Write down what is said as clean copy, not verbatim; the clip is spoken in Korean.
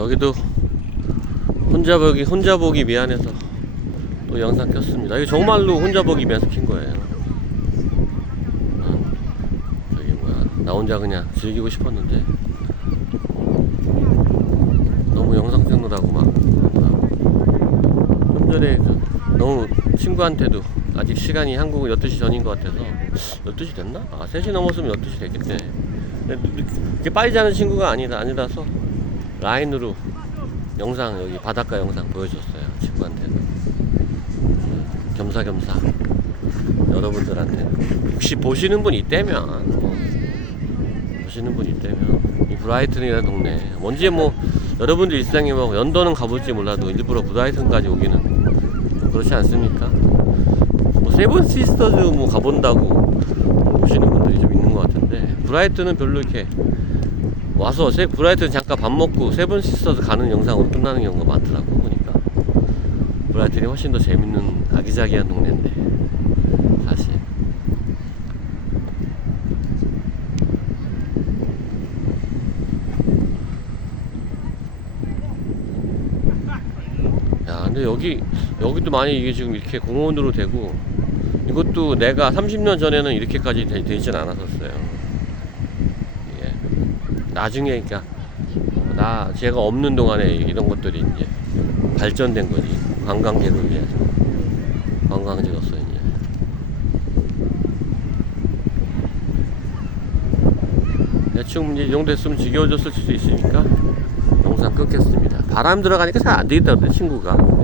여기도 혼자 보기 미안해서 또 영상 켰습니다. 이거 정말로 혼자 보기 미안해서 킨 거예요. 저기 뭐야, 나 혼자 그냥 즐기고 싶었는데 너무 영상 찍느라고 막 좀 전에 너무 친구한테도 아직 시간이 한국은 12시 전인 것 같아서 12시 됐나? 3시 넘었으면 12시 됐겠네. 이렇게 빨리 자는 친구가 아니라서 라인으로 영상, 여기 바닷가 영상 보여줬어요. 친구한테는 겸사겸사 여러분들한테 혹시 보시는 분 있다면 이 브라이튼이라는 동네 뭔지 뭐 여러분들 일상에 뭐 런던은 가볼지 몰라도 일부러 브라이튼까지 오기는 그렇지 않습니까? 뭐 세븐 시스터즈 뭐 가본다고 오시는 분들이 좀 있는 것 같은데, 브라이튼은 별로 이렇게 와서 브라이튼 잠깐 밥 먹고 세븐 시스터즈 가는 영상으로 끝나는 경우가 많더라고. 보니까 브라이튼이 훨씬 더 재밌는 아기자기한 동네인데 사실. 야, 근데 여기도 많이 이게 지금 이렇게 공원으로 되고, 이것도 내가 30년 전에는 이렇게까지 되진 않았었어요. 예. 나중에, 그러니까 제가 없는 동안에 이런 것들이 이제 발전된 거지. 관광객을 위해서 관광지로서 이제. 대충 이제 이 정도 했으면 지겨워졌을 수도 있으니까 영상 끊겠습니다. 바람 들어가니까 잘 안 되겠다는데 친구가.